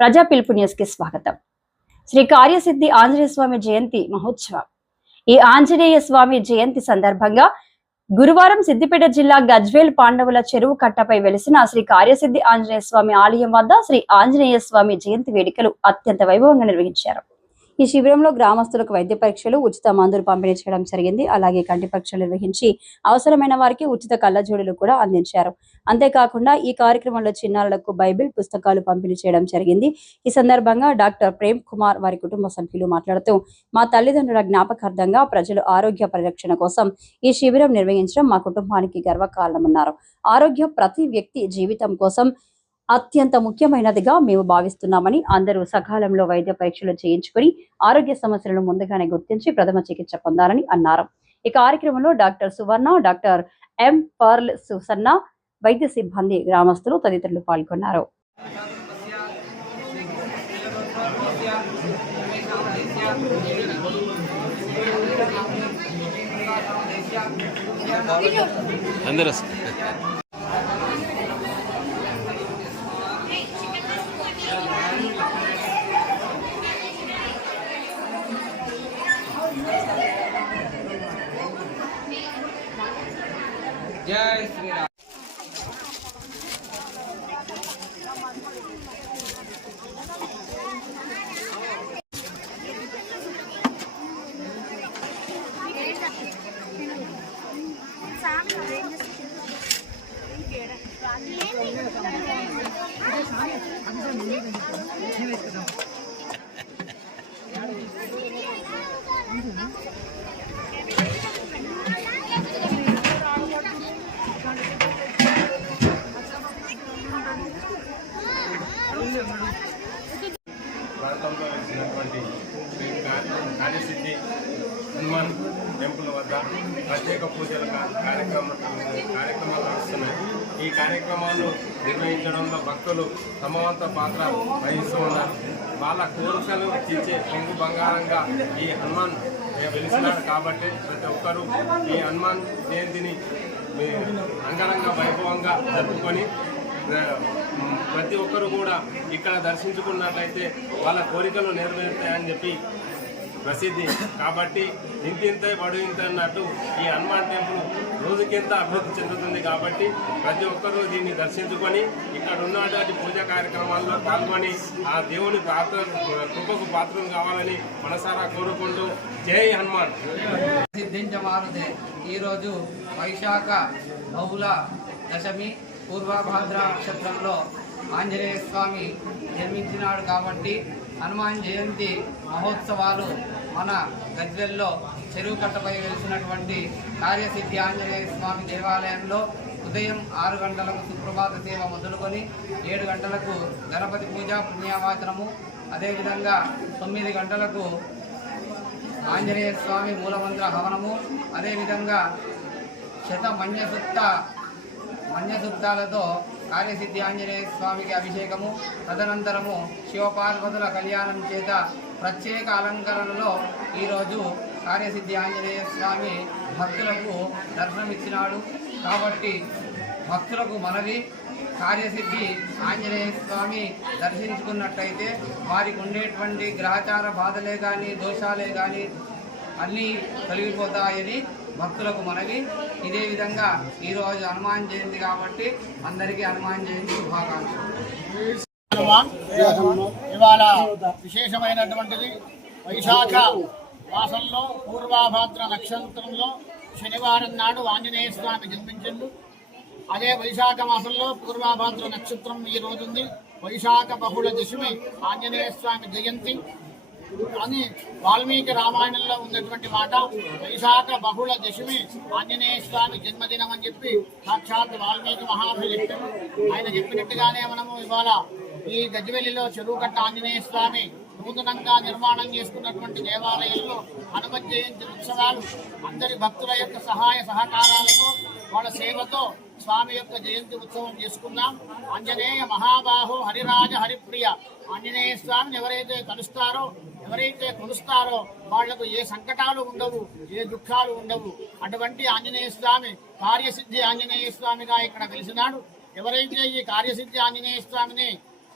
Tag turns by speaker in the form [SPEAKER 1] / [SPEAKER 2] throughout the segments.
[SPEAKER 1] ప్రజా పిలుపు న్యూస్కి స్వాగతం. శ్రీ కార్యసిద్ధి ఆంజనేయ స్వామి జయంతి మహోత్సవం. ఈ ఆంజనేయ స్వామి జయంతి సందర్భంగా గురువారం సిద్దిపేట జిల్లా గజ్వేల్ పాండవుల చెరువు కట్టపై వెలిసిన శ్రీ కార్యసిద్ధి ఆంజనేయ స్వామి ఆలయం వద్ద శ్రీ ఆంజనేయ స్వామి జయంతి వేడుకలు అత్యంత వైభవంగా నిర్వహించారు. ఈ శిబిరంలో గ్రామస్తులకు వైద్య పరీక్షలు ఉచిత మందులు పంపిణీ చేయడం జరిగింది. అలాగే కంటి పరీక్షలు నిర్వహించి అవసరమైన వారికి ఉచిత కళ్ళజోడులు కూడా అందించారు. అంతేకాకుండా ఈ కార్యక్రమంలో చిన్నారులకు బైబిల్ పుస్తకాలు పంపిణీ చేయడం జరిగింది. ఈ సందర్భంగా డాక్టర్ ప్రేమ్ కుమార్ వారి కుటుంబ సభ్యులు మాట్లాడుతూ మా తల్లిదండ్రుల జ్ఞాపకార్థంగా ప్రజలు ఆరోగ్య పరిరక్షణ కోసం ఈ శిబిరం నిర్వహించడం మా కుటుంబానికి గర్వకారణమన్నారు. ఆరోగ్యం ప్రతి వ్యక్తి జీవితం కోసం అత్యంత ముఖ్యమైనదిగా మేము భావిస్తున్నామని అందరూ సకాలంలో వైద్య పరీక్షలు చేయించుకుని ఆరోగ్య సమస్యలను ముందుగానే గుర్తించి ప్రథమ చికిత్స పొందాలని అన్నారు. ఈ కార్యక్రమంలో doctor Suvarna doctor M Pearl Susanna వైద్య సిబ్బంది గ్రామస్తులు తదితరులు పాల్గొన్నారు.
[SPEAKER 2] అందరూ
[SPEAKER 3] జై శ్రీరామ్
[SPEAKER 4] ప్రాంతంలో హనుమాన్ టెంపుల్ వద్ద ప్రత్యేక పూజల కా- కార్యక్రమం కార్యక్రమాలు నడుస్తున్నాయి. ఈ కార్యక్రమాలు నిర్వహించడంలో భక్తులు సమవంత పాత్ర వహిస్తూ ఉన్నారు. వాళ్ళ కోరికలు తీర్చే పొంగు బంగారంగా ఈ హనుమాన్ వెలిసినాడు కాబట్టి ప్రతి ఒక్కరూ ఈ హనుమాన్ జయంతిని అంగరంగ వైభవంగా జరుపుకొని ప్రతి ఒక్కరు కూడా ఇక్కడ దర్శించుకున్నట్లయితే వాళ్ళ కోరికలు నెరవేరుతాయని చెప్పి ప్రసిద్ధి. కాబట్టి ఇంతింత బడు ఇంత అన్నట్టు ఈ హనుమాన్ టెంపుల్ రోజుకింత అభివృద్ధి చెందుతుంది కాబట్టి ప్రతి ఒక్కరూ దీన్ని దర్శించుకొని ఇక్కడ ఉన్నటువంటి పూజా కార్యక్రమాల్లో పాల్గొని ఆ దేవుని పాత్ర కృపకు పాత్రలు కావాలని మనసారా కోరుకుంటూ జై హనుమాన్.
[SPEAKER 3] సిద్ధించమారుదే ఈరోజు వైశాఖ బహుళ దశమి పూర్వభాద్ర నక్షత్రంలో ఆంజనేయ స్వామి జన్మించినాడు కాబట్టి హనుమాన్ జయంతి మహోత్సవాలు మన గజ్వెల్లో చెరువు కట్టపై వెలిసినటువంటి కార్యసిద్ధి ఆంజనేయ స్వామి దేవాలయంలో ఉదయం ఆరు గంటలకు సుప్రభాత సేవ మొదలుకొని ఏడు గంటలకు గణపతి పూజ పుణ్యావాచనము అదేవిధంగా తొమ్మిది గంటలకు ఆంజనేయ స్వామి మూలమంత్ర హవనము అదేవిధంగా శత మన్యసుప్త మన్యసుప్తాలతో కార్యసిద్ధి ఆంజనేయ స్వామికి అభిషేకము తదనంతరము శివపార్వతుల కళ్యాణం చేత ప్రత్యేక అలంకరణలో ఈరోజు కార్యసిద్ధి ఆంజనేయ స్వామి భక్తులకు దర్శనమిచ్చినాడు. కాబట్టి భక్తులకు మనవి కార్యసిద్ధి ఆంజనేయ స్వామి దర్శించుకున్నట్టయితే వారికి ఉండేటువంటి గ్రహచార బాధలే కానీ దోషాలే కానీ అన్నీ తొలగిపోతాయని భక్తులకు మనవి ఇదే విధంగా ఈరోజు హనుమాన్ జయంతి కాబట్టి అందరికీ హనుమాన్ జయంతి శుభాకాంక్షలు.
[SPEAKER 5] ఇవాళ విశేషమైనటువంటిది వైశాఖ మాసంలో పూర్వాభాద్ర నక్షత్రంలో శనివారం నాడు ఆంజనేయ స్వామి జన్మించిండు. అదే వైశాఖ మాసంలో పూర్వాభాద్ర నక్షత్రం ఈ రోజుంది. వైశాఖ బహుళ దశమి ఆంజనేయ స్వామి జయంతి. అని వాల్మీకి రామాయణంలో ఉన్నటువంటి మాట వైశాఖ బహుళ దశమి ఆంజనేయ స్వామి జన్మదినం అని చెప్పి సాక్షాత్ వాల్మీకి మహాభి చెప్పారు. ఆయన చెప్పినట్టుగానే మనము ఇవాళ ఈ గజ్వెల్లిలో చెరువుకట్ట ఆంజనేయ స్వామి నూతనంగా నిర్మాణం చేసుకున్నటువంటి దేవాలయంలో హనుమత్ జయంతి ఉత్సవాలు అందరి భక్తుల యొక్క సహాయ సహకారాలతో వాళ్ళ సేవతో స్వామి యొక్క జయంతి ఉత్సవం చేసుకున్నాం ఆంజనేయ మహాబాహు హరిరాజ హరిప్రియ. ఆంజనేయ స్వామిని ఎవరైతే కలుస్తారో ఎవరైతే కొలుస్తారో వాళ్ళకు ఏ సంకటాలు ఉండవు ఏ దుఃఖాలు ఉండవు. అటువంటి ఆంజనేయ స్వామి కార్యసిద్ధి ఆంజనేయ స్వామిగా ఇక్కడ వెలిసినాడు. ఎవరైతే ఈ కార్యసిద్ధి ఆంజనేయ స్వామిని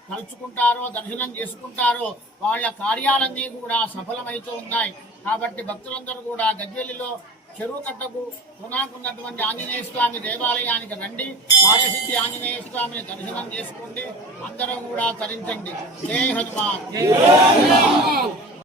[SPEAKER 5] కలుచుకుంటారో దర్శనం చేసుకుంటారో వాళ్ళ కార్యాలన్నీ కూడా సఫలమవుతూ ఉన్నాయి. కాబట్టి భక్తులందరూ కూడా గజ్వెల్లిలో చెరువు కట్టకు పునాకున్నటువంటి ఆంజనేయ స్వామి దేవాలయానికి రండి కార్యసిద్ధి ఆంజనేయ స్వామిని దర్శనం చేసుకోండి అందరం కూడా తరించండి. జై హనుమాన్.